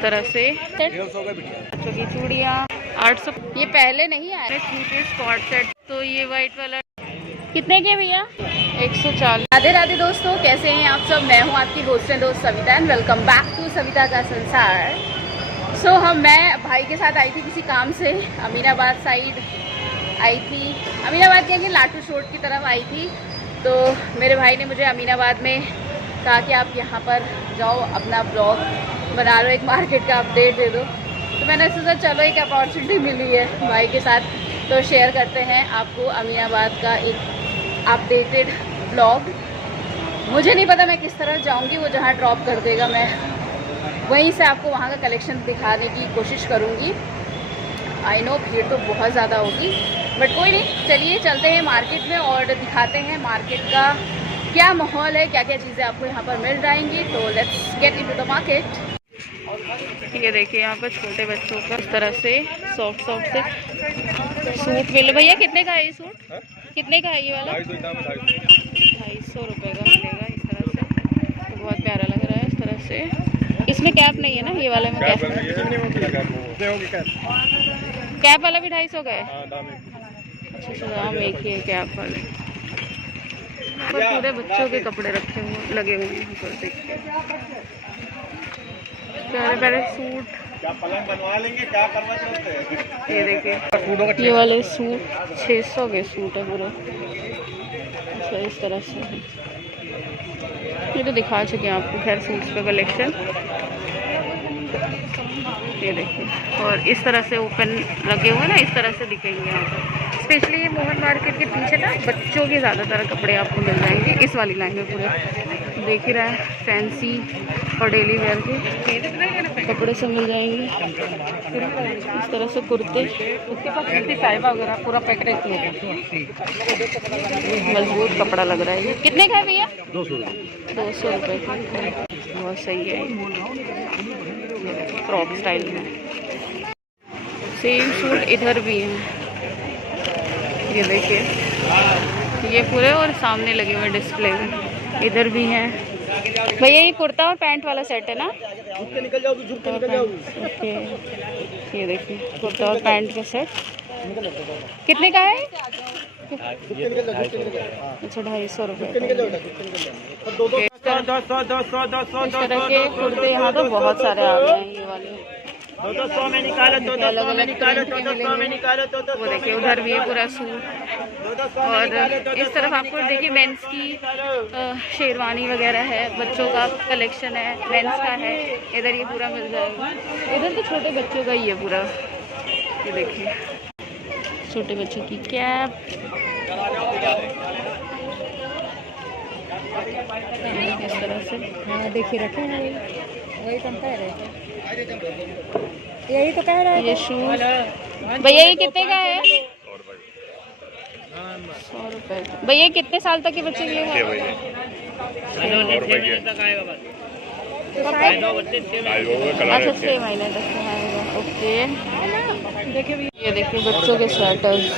तरह से 150 का बच्चों की चूड़ियाँ 800। ये पहले नहीं आया स्पॉट सेट। तो ये वाइट वाला कितने के भैया? 140। राधे राधे दोस्तों, कैसे हैं आप सब? मैं हूं आपकी होस्ट एंड दोस्त Savita and welcome back to Savita का संसार। मैं भाई के साथ आई थी किसी काम से, अमीनाबाद साइड आई थी। अमीनाबाद के लाटू शोट की तरफ आई थी। तो मेरे भाई ने मुझे अमीनाबाद में कहा कि आप यहाँ पर जाओ, अपना ब्लॉग बना लो, एक मार्केट का अपडेट दे दो। तो मैंने सोचा चलो एक अपॉर्चुनिटी मिली है भाई के साथ, तो शेयर करते हैं आपको अमीनाबाद का एक अपडेटेड ब्लॉग। मुझे नहीं पता मैं किस तरह जाऊंगी, वो जहाँ ड्रॉप कर देगा मैं वहीं से आपको वहाँ का कलेक्शन दिखाने की कोशिश करूँगी। आई नो भीड़ तो बहुत ज़्यादा होगी, बट कोई नहीं, चलिए चलते हैं मार्केट में और दिखाते हैं मार्केट का क्या माहौल है, क्या क्या चीज़ें आपको यहाँ पर मिल जाएंगी। तो let's get into the market. ये देखिए यहाँ पर छोटे बच्चों का इस तरह से सॉफ्ट से सूट मिले। भैया कितने का है ये सूट? कितने का है ये वाला? 250 रुपये का मिलेगा इस तरह से। तो बहुत प्यारा लग रहा है इस तरह से। इसमें कैप नहीं है ना ये वाले में? कैप वाला भी 250 का है। अच्छा दाम एक ही है कैप वाले। पूरे बच्चों के कपड़े रखे हुए लगे हुए हैं ऊपर। देखिए प्यारे प्यारे सूट। क्या पलंग बनवा लेंगे, क्या करवा चाहते हैं? ये देखिए ये वाले सूट 600 के सूट है पूरे। अच्छा इस तरह से ये तो दिखा चुके हैं आपको खैर सूट्स का कलेक्शन। ये देखिए और इस तरह से ओपन लगे हुए ना, इस तरह से दिखेंगे यहाँ पर। स्पेशली ये मोहन मार्केट के पीछे ना बच्चों के ज़्यादातर कपड़े आपको मिल जाएंगे इस वाली लाइन में। पूरे देख ही रहा है, फैंसी और डेली वेयर के कपड़े से मिल जाएंगे। इस तरह से कुर्ते, उसके पास कुर्ती साहिबा वगैरह पूरा पैकेट मजबूत कपड़ा लग रहा है। ये कितने का है भैया? 200 रुपये का। बहुत सही है, फ्रॉक स्टाइल में। सेम सूट इधर भी है, ये देखिए ये पूरे और सामने लगे हुए डिस्प्ले में। इधर भी हैं भैया। ये कुर्ता और पैंट वाला सेट है ना? निकल जाओ, निकल जाओ। ओके ये देखिए कुर्ता और पैंट का सेट कितने का है? अच्छा 250 रुपये। इस तरह के कुर्ते यहाँ तो बहुत सारे आ गए हैं। ये वाले 200 में निकालो, 200 में निकालो, 200 में निकालो। वो देखिए उधर भी है पूरा सूट। और इस तरफ आपको देखिए मेंस की शेरवानी वगैरह है, बच्चों का कलेक्शन है, मेंस का है। इधर ये पूरा मिल जाएगा। इधर तो छोटे बच्चों का ही है पूरा। ये देखिए छोटे बच्चों की कैप, इस तरह से देखिए रखे हैं वही कम कह रहे थे, यही तो कह रहे हैं। ये शूज भैया ये कितने का है? 100 रुपये। भैया कितने साल तक के बच्चे के लिए है? अच्छा 6 महीने तक का आएगा। ओके ये देखिए बच्चों के स्वेटर्स,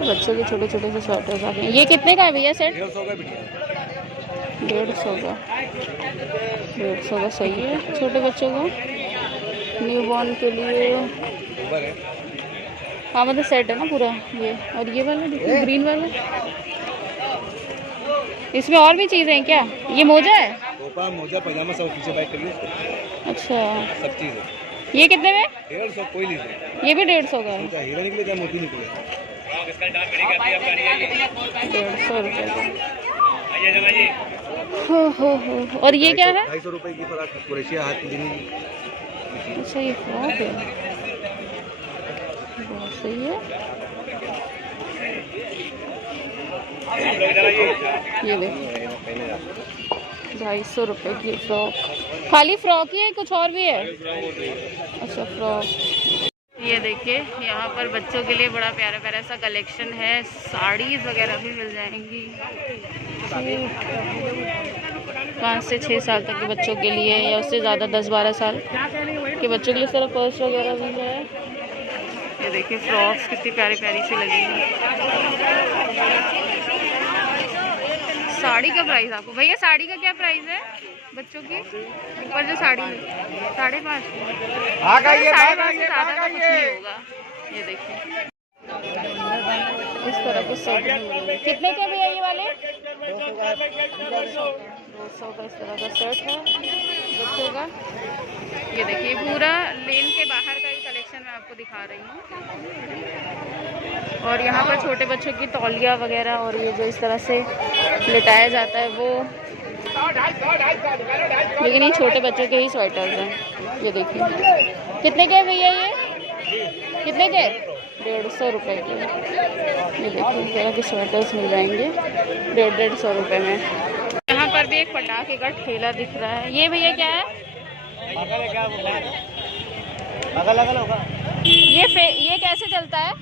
बच्चों के छोटे छोटे से स्वेटर्स आते हैं। ये कितने का है भैया सेट? 150 का। 150 का सही है छोटे बच्चों को, न्यू बॉर्न के लिए। हाँ मतलब सेट है ना पूरा ये। और ये वाला देखिए ग्रीन वाला, इसमें और भी चीज़ें हैं क्या? ये मोजा है? मोजा पजामा सब पीछे बैठ कर। अच्छा सब चीज़ है। ये कितने में? 150 कोई लीजिए। ये भी 150 का है। हीरा निकले क्या मोती निकले? 150 रुपये का। हो और ये क्या है? 250 रुपये की फराक कुरैशिया हाथ की। अच्छा ये फ्रॉक है, बहुत सही है। ये देखिए 250 रुपये की फ्रॉक। खाली फ्रॉक ही है कुछ और भी है? अच्छा फ्रॉक। ये देखिए यहाँ पर बच्चों के लिए बड़ा प्यारा प्यारा सा कलेक्शन है। साड़ीज़ वगैरह भी मिल जाएंगी। 5 से 6 साल तक के बच्चों के लिए या उससे ज़्यादा 10-12 साल के बच्चों के लिए सारा पर्स वगैरह भी है। ये देखिए फ्रॉक्स कितनी प्यारी प्यारी सी लगी है। साड़ी का प्राइस आपको भैया, साड़ी का क्या प्राइस है? बच्चों की ऊपर जो साड़ी है 5.5 की। 5.5 से ज़्यादा का कुछ नहीं होगा। ये देखिए इस तरह के सेट मिलेंगे। कितने के भैया ये वाले? 200 का इस तरह का सेट है बच्चों का। ये देखिए पूरा लेन के बाहर का ही कलेक्शन मैं आपको दिखा रही हूँ। और यहाँ पर छोटे बच्चों की तौलिया वगैरह और ये जो इस तरह से लिटाया जाता है वो, लेकिन ये छोटे बच्चों के ही स्वेटर्स हैं। ये देखिए कितने के भैया ये? कितने के? 150 रुपये के। ये देखिए इस तरह के स्वेटर्स मिल जाएंगे 150 रुपये में। यहाँ पर भी एक पटाखे का ठेला दिख रहा है। ये भैया क्या है? ये कैसे चलता है?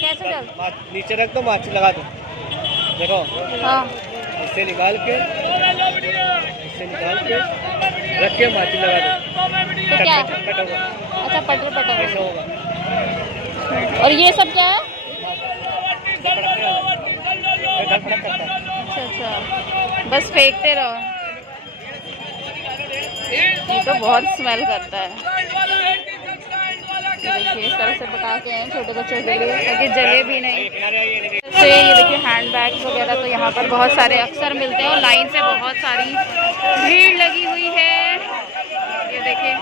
कैसे चलता? नीचे रख दो, माची लगा दो। देखो हाँ इससे निकाल के रख के माची लगा दो। तो क्या? अच्छा पटर होगा। और ये सब क्या है? अच्छा बस फेंकते रहो। ये तो बहुत स्मेल करता है। देखिए इस तरह से पटाखे हैं छोटे बच्चों के लिए ताकि जले भी नहीं। जैसे ये देखिए हैंड बैग्स वगैरह तो यहाँ पर बहुत सारे अक्सर मिलते हैं और लाइन से बहुत सारी भीड़ लगी हुई है। ये देखिए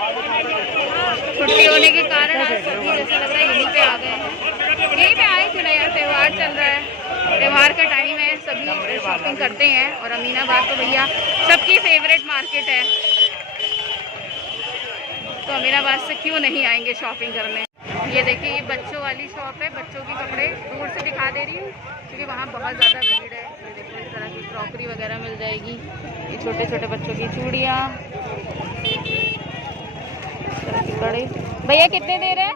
छुट्टी होने के कारण आज सभी जैसा लग रहा है यहीं पे आ गए हैं। यहीं पे आए क्यों नहीं यार, त्यौहार चल रहा है, त्यौहार का टाइम है, सभी शॉपिंग करते हैं। और अमीनाबाद तो भैया सबकी फेवरेट मार्केट है, तो अमीनाबाद से क्यों नहीं आएंगे शॉपिंग करने। ये देखिए ये बच्चों वाली शॉप है, बच्चों के कपड़े दूर से दिखा दे रही हूँ क्योंकि वहाँ बहुत ज़्यादा भीड़ है। ये देखिए इस तरह की क्रॉकरी वगैरह मिल जाएगी। ये छोटे छोटे बच्चों की चूड़ियाँ, इस तरह की कड़ी। भैया कितने दे रहे हैं?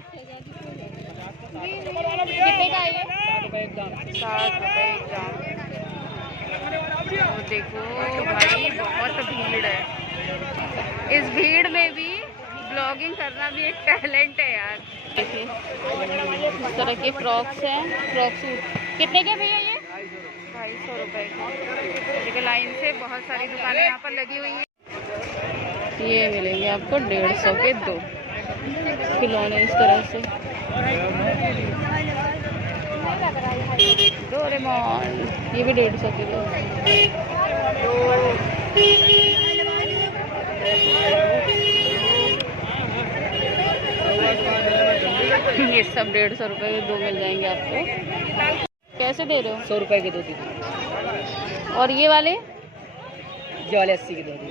कितने का ये? 60 रुपये एक ग्राम। तो देखो भाई बहुत भीड़ है। इस भीड़ में भी ब्लॉगिंग करना भी एक टैलेंट है यार। देखिए इस तरह के फ्रॉक्स हैं, फ्रॉक सूट। कितने के भैया ये? 250 रुपये का। देखिए लाइन से बहुत सारी दुकानें यहाँ पर लगी हुई हैं। ये मिलेंगे आपको 150 के 2 खिलौने इस तरह से। डोरेमोन ये भी 150 के 2। ये सब 150 रुपये के 2 मिल जाएंगे आपको। कैसे दे रहे हो? 100 रुपये के 2 दे। और ये वाले? ये वाले 80 के 2 दे।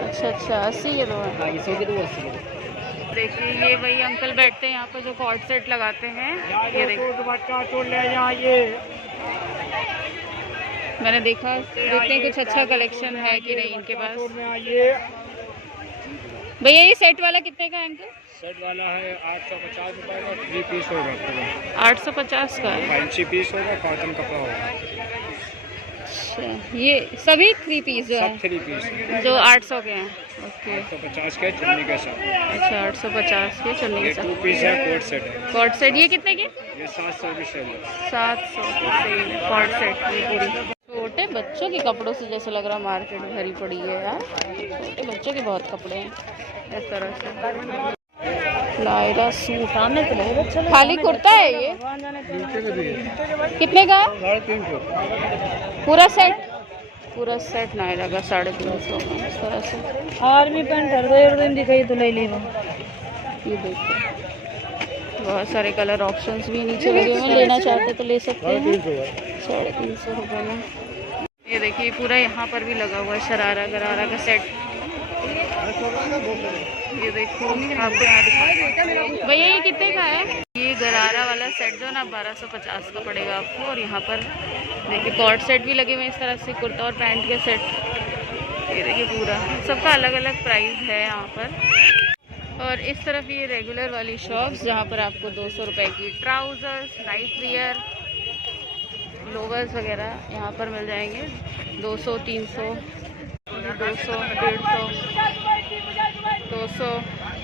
अच्छा 80 के 2 है। हाँ ये 100 के 2 80 के 2। देखिए ये वही अंकल बैठते हैं यहाँ पर जो कॉर्ड सेट लगाते हैं। ये देखिए मैंने देखा, देखते हैं कुछ अच्छा कलेक्शन है कि नहीं इनके पास। भैया ये सेट वाला कितने का है अंकल? सेट वाला है 850 रुपये का, 3 पीस होगा। 850 का है। फैंसी पीस होगा, कॉटन कपड़ा होगा। अच्छा ये सभी 3 पीस जो है? 3 पीस जो 800 के हैं। ओके 850 के चुन्नी के साथ। अच्छा 850 के चुन्नी के साथ। 2 पीस है, कोट सेट है। कॉर्ड सेट ये कितने के? ये 700 की सेल है। 700 कॉर्ड सेट की पूरी। छोटे बच्चों के कपड़ों से जैसे लग रहा मार्केट भरी पड़ी है यार। छोटे बच्चों के बहुत कपड़े हैं इस तरह से। लायरा सूट आने तो बहुत अच्छा लगा। खाली कुर्ता है ये? कितने का? 350 पूरा सेट? पूरा सेट नायरा का 350 इस तरह से। आर्मी पैंट कर दो, एक दिन दिखाई तो ले लो। ये देखो बहुत सारे कलर ऑप्शंस भी नीचे लगे हुए हैं, लेना चाहते तो ले सकते हैं 350 रुपये में। ये देखिए पूरा यहाँ पर भी लगा हुआ है शरारा गरारा का सेट। ये देखो आपको यहाँ दिखा भैया ये कितने का है? ये गरारा वाला सेट जो ना 1250 का पड़ेगा आपको। और यहाँ पर देखिए कॉर्ड सेट भी लगे हुए हैं इस तरह से, कुर्ता और पैंट के सेट। ये देखिए पूरा सबका अलग अलग प्राइस है यहाँ पर। और इस तरफ ये रेगुलर वाली शॉप्स जहाँ पर आपको 200 रुपये की ट्राउज़र्स, नाइट वियर, लोवर्स वगैरह यहाँ पर मिल जाएंगे। 200, 300, 200, 150, 200,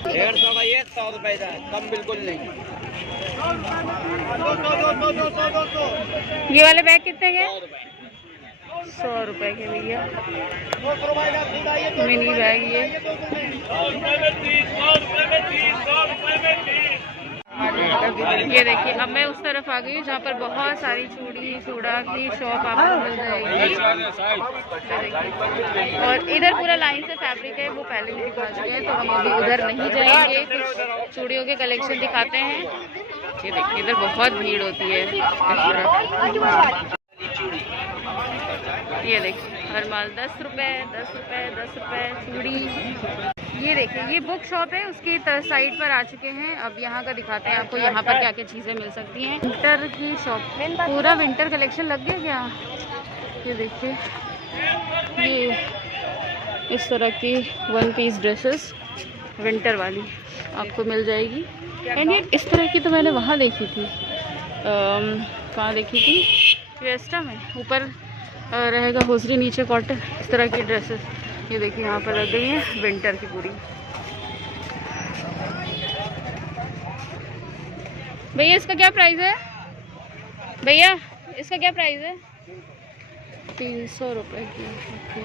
150 का ये 100 रुपये का, कम बिल्कुल नहीं। ये वाले बैग कितने के? 100 रुपए के भैया मिनी बैग ये देखिए। अब मैं उस तरफ आ गई हूँ जहाँ पर बहुत सारी चूड़ी चूड़ा की शॉप आपको मिल जाएगी। और इधर पूरा लाइन से फैब्रिक है, वो पहले भी दिखा चुके हैं, तो हम अभी उधर नहीं जाएंगे। कुछ चूड़ियों के कलेक्शन दिखाते हैं। ये देखिए इधर बहुत भीड़ होती है इस तरफ। ये देखिए हर माल 10 रुपये 10 रुपये 10 रुपये चूड़ी। ये देखिए ये बुक शॉप है, उसकी साइड पर आ चुके हैं। अब यहाँ का दिखाते हैं आपको यहाँ पर क्या क्या चीज़ें मिल सकती हैं। विंटर की शॉप, पूरा विंटर कलेक्शन लग गया क्या? ये देखिए ये इस तरह की 1 पीस ड्रेसेस विंटर वाली आपको मिल जाएगी। एंड ये इस तरह की तो मैंने वहाँ देखी थी, कहाँ देखी थी? वेस्टा में। ऊपर रहेगा होजरी, नीचे कॉटन, इस तरह की ड्रेसेस। ये देखिए यहाँ पर लग गई है विंटर की पूरी। भैया इसका क्या प्राइस है? भैया इसका क्या प्राइस है? 300 रुपये की। ओके।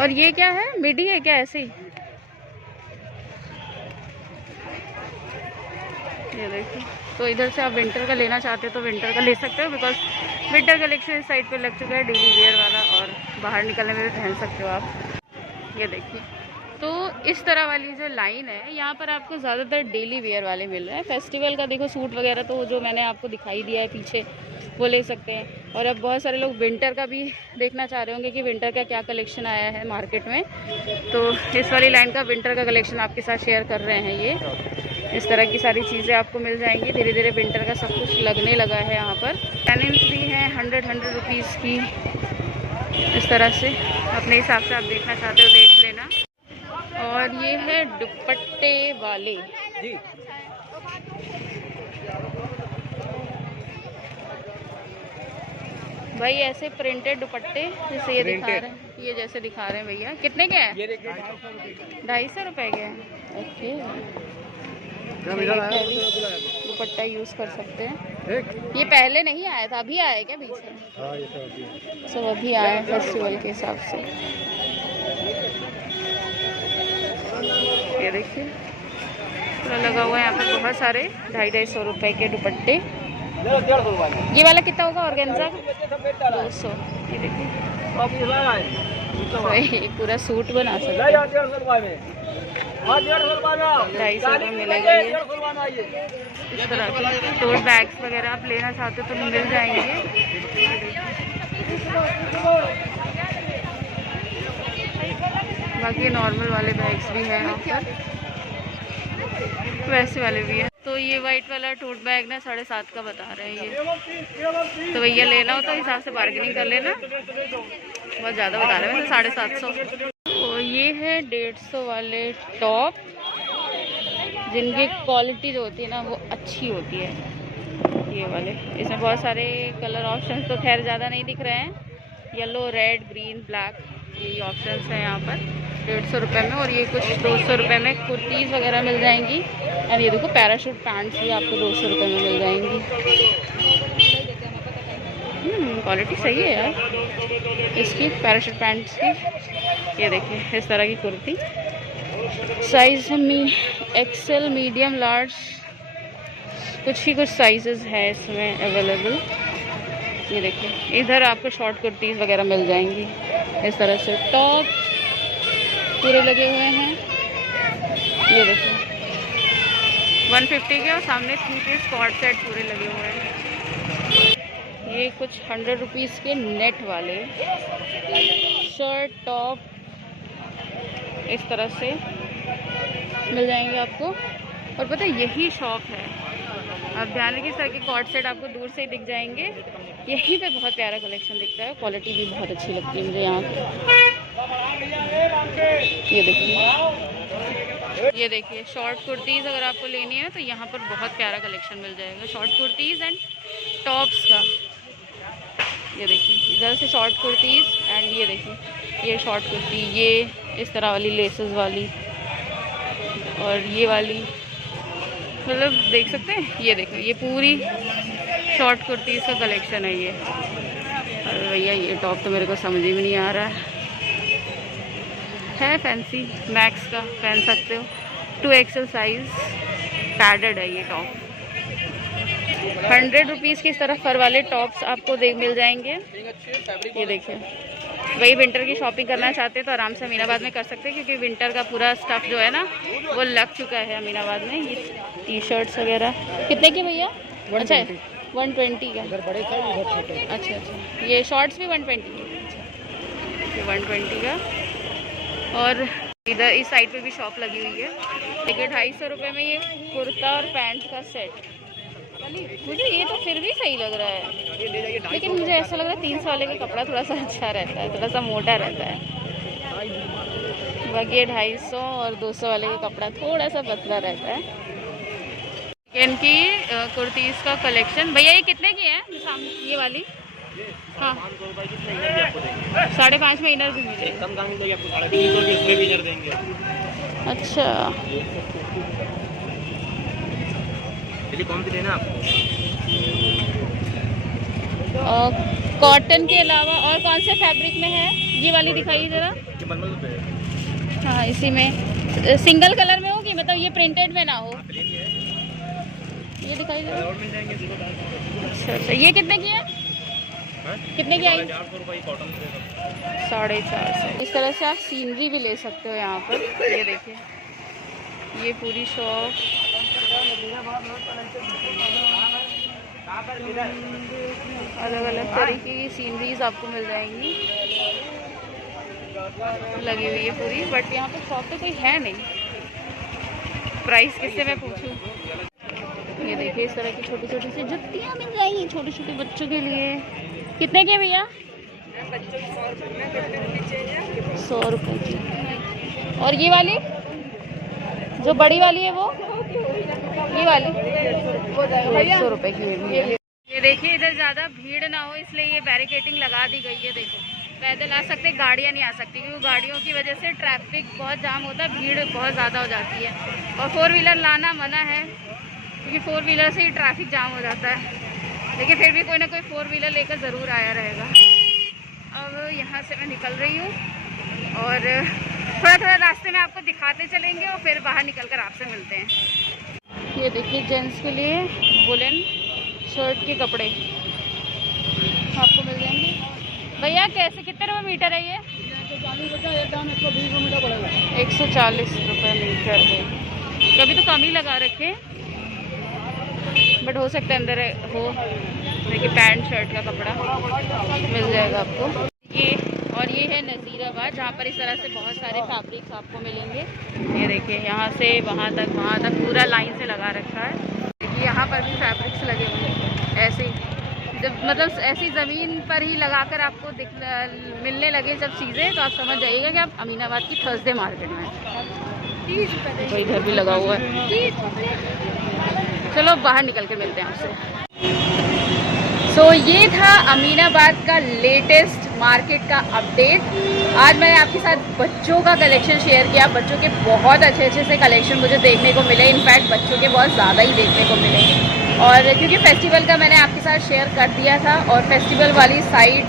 और ये क्या है? मिडी है क्या ऐसे ही? ये देखिए। तो इधर से आप विंटर का लेना चाहते हो तो विंटर का ले सकते हो, बिकॉज विंटर कलेक्शन इस साइड पे लग चुका है, डेली वेयर वाला, और बाहर निकलने में भी पहन सकते हो आप। ये देखिए तो इस तरह वाली जो लाइन है यहाँ पर आपको ज़्यादातर डेली वेयर वाले मिल रहे हैं। फेस्टिवल का देखो सूट वगैरह तो जो मैंने आपको दिखाई दिया है पीछे, वो ले सकते हैं। और अब बहुत सारे लोग विंटर का भी देखना चाह रहे होंगे कि विंटर का क्या कलेक्शन आया है मार्केट में, तो इस वाली लाइन का विंटर का कलेक्शन आपके साथ शेयर कर रहे हैं। ये इस तरह की सारी चीज़ें आपको मिल जाएंगी। धीरे धीरे विंटर का सब कुछ लगने लगा है यहाँ पर। टेनिम्स भी हैं 100 रुपीज़ की। इस तरह से अपने हिसाब से आप देखना चाहते हो देख लेना। और ये है दुपट्टे वाले जी। भाई ऐसे प्रिंटेड दुपट्टे जैसे ये दिखा रहे हैं, ये जैसे दिखा रहे हैं भैया, कितने के हैं? 250 रुपये के हैं। ओके। दुपट्टा यूज़ कर सकते हैं। ये पहले नहीं आया था, अभी आया है क्या बीच में? हाँ ये सब अभी आया है फेस्टिवल के हिसाब से। ये देखिए पूरा लगा हुआ है यहाँ पर बहुत सारे 250 रुपये के दुपट्टे। ये वाला कितना होगा ऑर्गेन्जा? 200। ये देखिए ये पूरा सूट बना सकते हैं। 250 रुपये मिलेगा ये। इस तरह के टोट बैग्स वगैरह आप लेना चाहते हो तो मिल जाएंगे। बाकी नॉर्मल वाले बैग्स भी हैं यहाँ पर, वैसे वाले भी हैं। तो ये वाइट वाला टोट बैग ना 7.5 का बता रहे हैं ये। तो भैया लेना हो तो हिसाब से बार्गेनिंग कर लेना, बहुत ज़्यादा बता रहे हैं वैसे 750। तो ये है 150 वाले टॉप, जिनकी क्वालिटी जो होती है ना वो अच्छी होती है। ये वाले, इसमें बहुत सारे कलर ऑप्शंस तो खैर ज़्यादा नहीं दिख रहे हैं। येलो, रेड, ग्रीन, ब्लैक, ये ऑप्शंस हैं यहाँ पर 150 रुपये में। और ये कुछ 200 रुपये में कुर्तीज़ वगैरह मिल जाएंगी। एंड ये देखो पैराशूट पैंट्स भी आपको 200 रुपये में मिल जाएंगी। क्वालिटी सही है यार इसकी पैराशूट पैंट्स की। ये देखिए इस तरह की kurti, size XL, medium, large, कुछ ही कुछ साइजेस हैं इसमें अवेलेबल। ये देखिए इधर आपको शॉर्ट कुर्तीज़ वगैरह मिल जाएंगी। इस तरह से टॉप पूरे लगे हुए हैं। ये देखिए 150 के, और सामने 3 पीस कॉर्ड सेट पूरे लगे हुए हैं। ये कुछ 100 रुपीज़ के नेट वाले शर्ट टॉप इस तरह से मिल जाएंगे आपको। और पता है यही शॉप है, आप ध्यान रखिए, इस तरह के कॉर्ड सेट आपको दूर से ही दिख जाएंगे। यहीं पे बहुत प्यारा कलेक्शन दिखता है, क्वालिटी भी बहुत अच्छी लगती है मुझे यहाँ की। ये देखिए शॉर्ट कुर्तीज़ अगर आपको लेनी है तो यहाँ पर बहुत प्यारा कलेक्शन मिल जाएगा शॉर्ट कुर्तीज़ एंड टॉप्स का। ये देखिए इधर से शॉर्ट कुर्तीज़, एंड ये देखिए ये शॉर्ट कुर्ती, ये इस तरह वाली लेसेस वाली, और ये वाली, मतलब देख सकते हैं। ये देखो ये पूरी शॉर्ट कुर्तीज़ का कलेक्शन है ये। और भैया ये टॉप तो मेरे को समझ ही में नहीं आ रहा है फैंसी, मैक्स का पहन सकते हो, 2XL साइज, पैडेड है ये टॉप। 100 रुपीज़ की इस तरह फर वाले टॉप्स आपको मिल जाएंगे। ये देखिए, वही विंटर की शॉपिंग करना चाहते हैं तो आराम से अमीनाबाद में कर सकते हैं, क्योंकि विंटर का पूरा स्टफ़ जो है ना वो लग चुका है अमीनाबाद में। ये टी शर्ट्स वगैरह कितने के भैया? अच्छा 120 का। अच्छा, ये शॉर्ट्स भी 120 के, 120 का। और इधर इस साइड पे भी शॉप लगी हुई है। देखिए 250 रुपये में ये कुर्ता और पैंट का सेट। मुझे ये तो फिर भी सही लग रहा है, लेकिन मुझे ऐसा लग रहा है 300 वाले का कपड़ा थोड़ा सा अच्छा रहता है, थोड़ा सा मोटा रहता है। बाकी 250 और 200 वाले का कपड़ा थोड़ा सा पतला रहता है। इनकी कुर्तीज़ का कलेक्शन भैया ये कितने की है? ये वाली हाँ 5.5 में इनर भी मिलेगा। कम दाम में आपको 350 इसमें भी इनर देंगे। अच्छा, चलिए कौन सी लेना आपको? कॉटन के अलावा और कौन से फैब्रिक में है? ये वाली दिखाइए ज़रा। हाँ, इसी में सिंगल कलर में होगी, मतलब ये प्रिंटेड में ना हो। ये दिखाइए ज़रा। अच्छा, ये कितने की है? कितने की आई? 400 रुपये कॉटन। 450। इस तरह से आप सीनरी भी ले सकते हो यहाँ पर। ये देखिए, ये पूरी शॉप अलग अलग तरीके की सीनरीज आपको मिल जाएंगी, लगी हुई है पूरी। बट यहाँ पर शॉप पे कोई है नहीं। प्राइस किससे मैं पूछूं? ये देखिए, इस तरह की छोटी छोटी सी जुत्तियाँ मिल जाएंगी छोटे छोटे बच्चों के लिए। कितने के भैया? 100 रुपये की। और ये वाली जो बड़ी वाली है वो, ये वाली 150 रुपये की है। ये देखिए, इधर ज़्यादा भीड़ ना हो इसलिए ये बैरिकेटिंग लगा दी गई है। देखो, पैदल आ सकते, गाड़ियाँ नहीं आ सकती, क्योंकि गाड़ियों की वजह से ट्रैफिक बहुत जाम होता है, भीड़ बहुत ज़्यादा हो जाती है। और 4 व्हीलर लाना मना है, क्योंकि 4 व्हीलर से ही ट्रैफिक जाम हो जाता है। लेकिन फिर भी कोई ना कोई 4 व्हीलर लेकर ज़रूर आया रहेगा। अब यहाँ से मैं निकल रही हूँ और थोड़ा थोड़ा रास्ते में आपको दिखाते चलेंगे और फिर बाहर निकलकर आपसे मिलते हैं। ये देखिए, जेंट्स के लिए वुलन शर्ट के कपड़े आपको मिल जाएंगे। भैया कैसे, कितने रुपये मीटर है ये? 140 रुपये मीटर है। कभी तो कम ही लगा रखे, बट हो सकता है अंदर हो। देखिए, पैंट शर्ट का कपड़ा मिल जाएगा आपको ये। और ये है नज़ीराबाद, जहाँ पर इस तरह से बहुत सारे फैब्रिक्स आपको मिलेंगे। ये देखिए, यहाँ से वहाँ तक पूरा लाइन से लगा रखा है। देखिए, यहाँ पर भी फैब्रिक्स लगे हुए हैं ऐसे ही, जब मतलब ऐसी ज़मीन पर ही लगाकर आपको मिलने लगे जब चीज़ें, तो आप समझ जाइएगा कि आप अमीनाबाद की थर्सडे मार्केट में। तो इधर भी लगा हुआ है। चलो बाहर निकल के मिलते हैं आपसे। ये था अमीनाबाद का लेटेस्ट मार्केट का अपडेट। आज मैंने आपके साथ बच्चों का कलेक्शन शेयर किया। बच्चों के बहुत अच्छे अच्छे से कलेक्शन मुझे देखने को मिले, इनफैक्ट बच्चों के बहुत ज़्यादा ही देखने को मिले। और क्योंकि फेस्टिवल का मैंने आपके साथ शेयर कर दिया था, और फेस्टिवल वाली साइड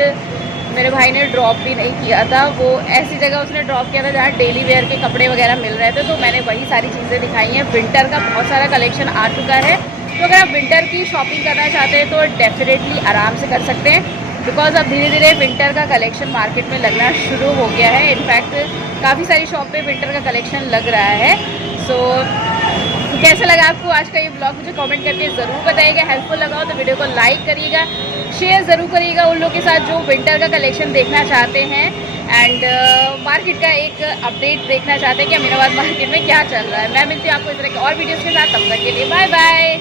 मेरे भाई ने ड्रॉप भी नहीं किया था, वो ऐसी जगह उसने ड्रॉप किया था जहाँ डेली वेयर के कपड़े वगैरह मिल रहे थे, तो मैंने वही सारी चीज़ें दिखाई हैं। विंटर का बहुत सारा कलेक्शन आ चुका है, तो अगर आप विंटर की शॉपिंग करना चाहते हैं तो डेफिनेटली आराम से कर सकते हैं, बिकॉज अब धीरे धीरे विंटर का कलेक्शन मार्केट में लगना शुरू हो गया है। इनफैक्ट काफ़ी सारी शॉप पे विंटर का कलेक्शन लग रहा है। सो कैसा लगा आपको आज का ये ब्लॉग, मुझे कमेंट करके ज़रूर बताइएगा। हेल्पफुल लगा हो तो वीडियो को लाइक करिएगा, शेयर ज़रूर करिएगा उन लोगों के साथ जो विंटर का कलेक्शन देखना चाहते हैं एंड मार्केट का एक अपडेट देखना चाहते हैं कि अमीनाबाद मार्केट में क्या चल रहा है। मैं मिलती हूँ आपको इस तरह के और वीडियोज़ के साथ, तब तक के लिए बाय बाय।